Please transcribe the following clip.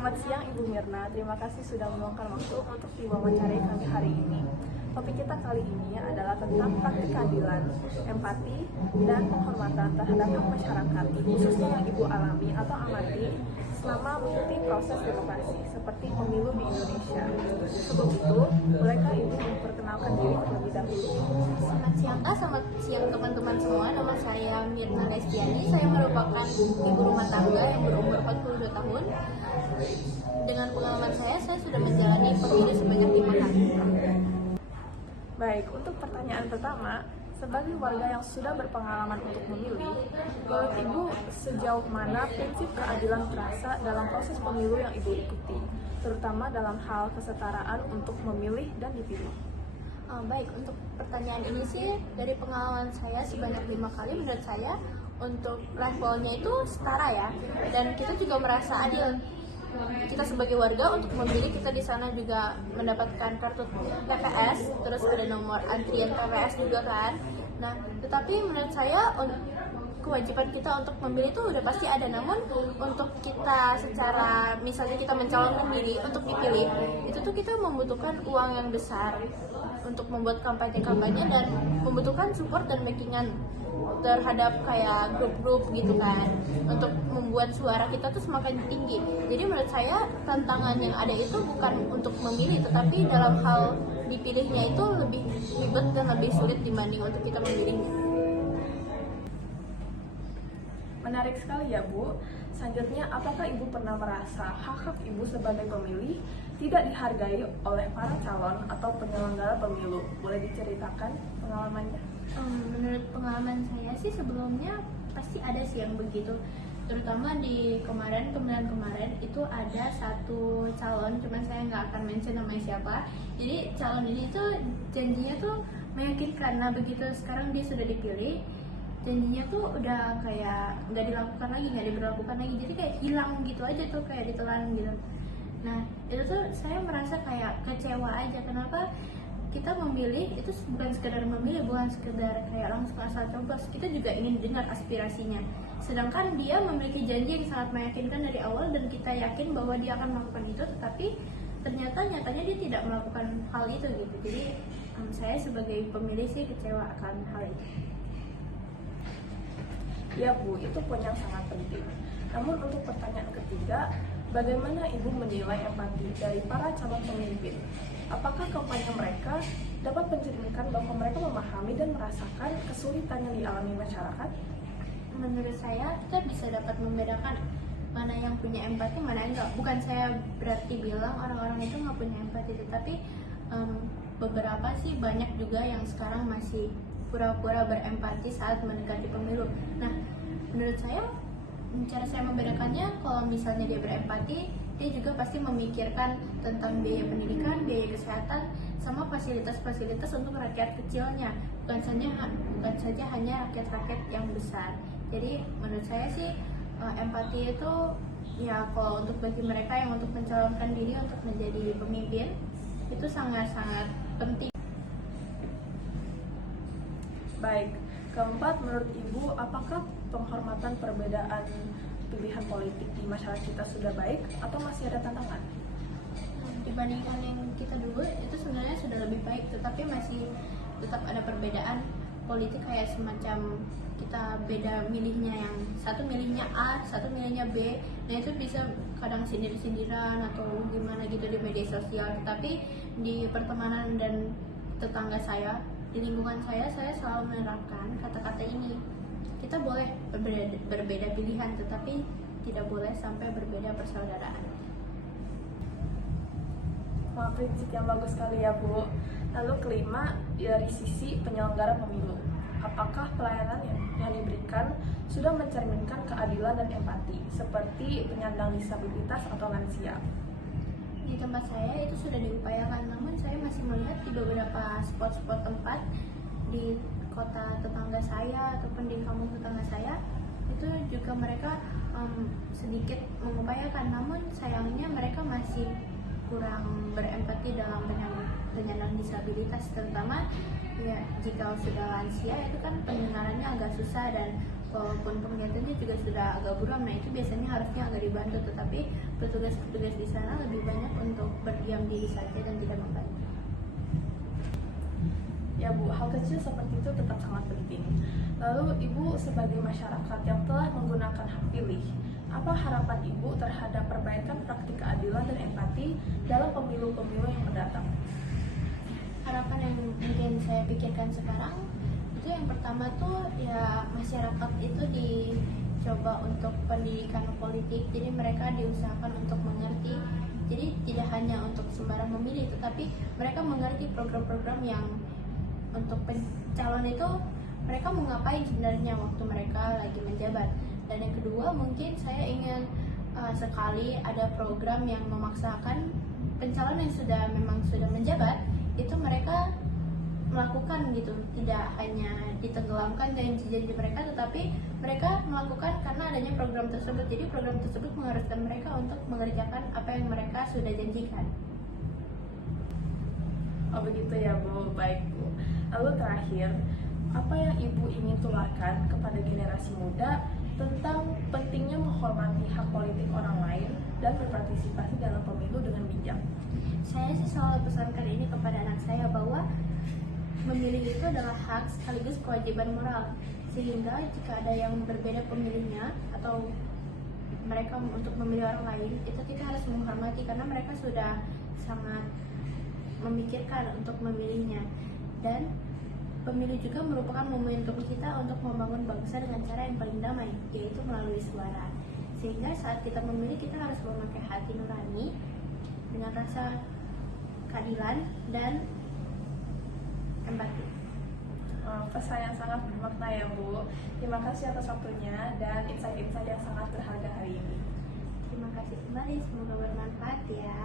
Selamat siang Ibu Mirna, terima kasih sudah meluangkan waktu untuk diwawancarai kami hari ini. Topik kita kali ini adalah tentang praktik keadilan, empati, dan penghormatan terhadap hak masyarakat, khususnya yang Ibu alami atau amati selama mengikuti proses demokrasi, seperti pemilu di Indonesia. Sebelum itu, bolehkah Ibu memperkenalkan diri terlebih dahulu? Selamat siang Kak, selamat siang teman-teman semua. Nama saya Mirna Restiani. Saya merupakan ibu rumah tangga yang berumur 42 tahun. Dengan pengalaman saya sudah menjalani pemilu sebanyak 5 kali. Baik, untuk pertanyaan pertama, sebagai warga yang sudah berpengalaman untuk memilih, menurut Ibu sejauh mana prinsip keadilan terasa dalam proses pemilu yang Ibu ikuti, terutama dalam hal kesetaraan untuk memilih dan dipilih? Baik, untuk pertanyaan ini sih dari pengalaman saya sebanyak 5 kali, menurut saya untuk levelnya itu setara ya, dan kita juga merasa adil. Kita sebagai warga untuk memilih, kita di sana juga mendapatkan kartu TPS, terus ada nomor antrian TPS juga kan. Nah, tetapi menurut saya kewajiban kita untuk memilih itu udah pasti ada, namun untuk kita secara misalnya kita mencalonkan diri untuk dipilih, itu tuh kita membutuhkan uang yang besar untuk membuat kampanye-kampanye dan membutuhkan support dan backingan terhadap kayak grup-grup gitu kan, untuk membuat suara kita tuh semakin tinggi. Jadi menurut saya tantangan yang ada itu bukan untuk memilih, tetapi dalam hal dipilihnya itu lebih ribet dan lebih sulit dibanding untuk kita memilihnya. Menarik sekali ya Bu. Selanjutnya, apakah Ibu pernah merasa hak-hak Ibu sebagai pemilih tidak dihargai oleh para calon atau penyelenggara pemilu? Boleh diceritakan pengalamannya? Menurut pengalaman saya sih sebelumnya pasti ada sih yang begitu. Terutama di pemilihan kemarin itu ada satu calon, cuman saya nggak akan mention namanya siapa. Jadi calon ini tuh janjinya tuh meyakinkan. Nah begitu sekarang dia sudah dipilih, janjinya tuh udah kayak nggak dilakukan lagi, nggak diberlakukan lagi, jadi kayak hilang gitu aja tuh, kayak ditelan gitu. Nah itu tuh saya merasa kayak kecewa aja. Kenapa kita memilih itu bukan sekedar memilih, bukan sekedar kayak langsung asal coblos, kita juga ingin dengar aspirasinya. Sedangkan dia memiliki janji yang sangat meyakinkan dari awal dan kita yakin bahwa dia akan melakukan itu, tetapi nyatanya dia tidak melakukan hal itu gitu. Jadi saya sebagai pemilih sih kecewa akan hal itu. Ya Bu, itu poin yang sangat penting. Namun untuk pertanyaan ketiga, bagaimana Ibu menilai empati dari para calon pemimpin? Apakah kampanye mereka dapat mencerminkan bahwa mereka memahami dan merasakan kesulitan yang dialami masyarakat? Menurut saya kita bisa dapat membedakan mana yang punya empati, mana yang enggak. Bukan saya berarti bilang orang-orang itu nggak punya empati, tetapi beberapa sih banyak juga yang sekarang masih pura-pura berempati saat mendekati pemilu. Nah, menurut saya cara saya membedakannya, kalau misalnya dia berempati, dia juga pasti memikirkan tentang biaya pendidikan, biaya kesehatan, sama fasilitas-fasilitas untuk rakyat kecilnya, bukan saja hanya rakyat-rakyat yang besar. Jadi menurut saya sih empati itu ya kalau untuk bagi mereka yang untuk mencalonkan diri untuk menjadi pemimpin itu sangat-sangat penting. Baik, keempat, menurut Ibu, apakah penghormatan perbedaan pilihan politik di masyarakat kita sudah baik atau masih ada tantangan? Dibandingkan yang kita dulu itu sebenarnya sudah lebih baik, tetapi masih tetap ada perbedaan politik, kayak semacam kita beda milihnya, yang satu milihnya A, satu milihnya B. Nah itu bisa kadang sindir-sindiran atau gimana gitu di media sosial. Tapi di pertemanan dan tetangga saya, di lingkungan saya selalu menerapkan kata-kata ini. Kita boleh berbeda pilihan, tetapi tidak boleh sampai berbeda persaudaraan. Wah, prinsip yang bagus sekali ya Bu. Lalu kelima, dari sisi penyelenggara pemilu, apakah pelayanan yang diberikan sudah mencerminkan keadilan dan empati, seperti penyandang disabilitas atau lansia? Di tempat saya itu sudah diupayakan, namun saya masih melihat di beberapa spot-spot tempat di kota tetangga saya ataupun di kampung tetangga saya itu juga mereka sedikit mengupayakan, namun sayangnya mereka masih kurang berempati dalam penyandang disabilitas, terutama ya jika sudah lansia itu kan pendengarannya agak susah dan walaupun penglihatannya juga sudah agak buram, nah itu biasanya harusnya agak dibantu, tetapi petugas-petugas di sana lebih banyak untuk berdiam diri saja dan tidak membantu. Ya Bu, hal kecil seperti itu tetap sangat penting. Lalu Ibu sebagai masyarakat yang telah menggunakan hak pilih, apa harapan Ibu terhadap perbaikan praktik keadilan dan empati dalam pemilu-pemilu yang mendatang? Harapan yang mungkin saya pikirkan sekarang itu yang pertama tuh ya masyarakat itu dicoba untuk pendidikan politik, jadi mereka diusahakan untuk mengerti, jadi tidak hanya untuk sembarang memilih, tetapi mereka mengerti program-program yang untuk calon itu mereka mau ngapain sebenarnya waktu mereka lagi menjabat. Dan yang kedua mungkin saya ingin sekali ada program yang memaksakan pencalon yang memang sudah menjabat itu mereka melakukan gitu, tidak hanya ditenggelamkan janji-janji mereka, tetapi mereka melakukan karena adanya program tersebut. Jadi program tersebut mengharuskan mereka untuk mengerjakan apa yang mereka sudah janjikan. Oh begitu ya Bu, baik Bu. Lalu terakhir, apa yang Ibu ingin tularkan kepada generasi muda tentang pentingnya menghormati hak politik orang lain dan berpartisipasi dalam pemilu dengan bijak? Saya sih selalu pesankan ini kepada anak saya bahwa memilih itu adalah hak sekaligus kewajiban moral, sehingga jika ada yang berbeda pemilihnya atau mereka untuk memilih orang lain, itu kita harus menghormati karena mereka sudah sangat memikirkan untuk memilihnya. Dan pemilu juga merupakan momentum kita untuk membangun bangsa dengan cara yang paling damai, yaitu melalui suara. Sehingga saat kita memilih, kita harus memakai hati nurani dengan rasa keadilan dan empati. Pesan yang sangat bermakna ya Bu. Terima kasih atas waktunya dan insight-insight yang sangat berharga hari ini. Terima kasih kembali, semoga bermanfaat ya.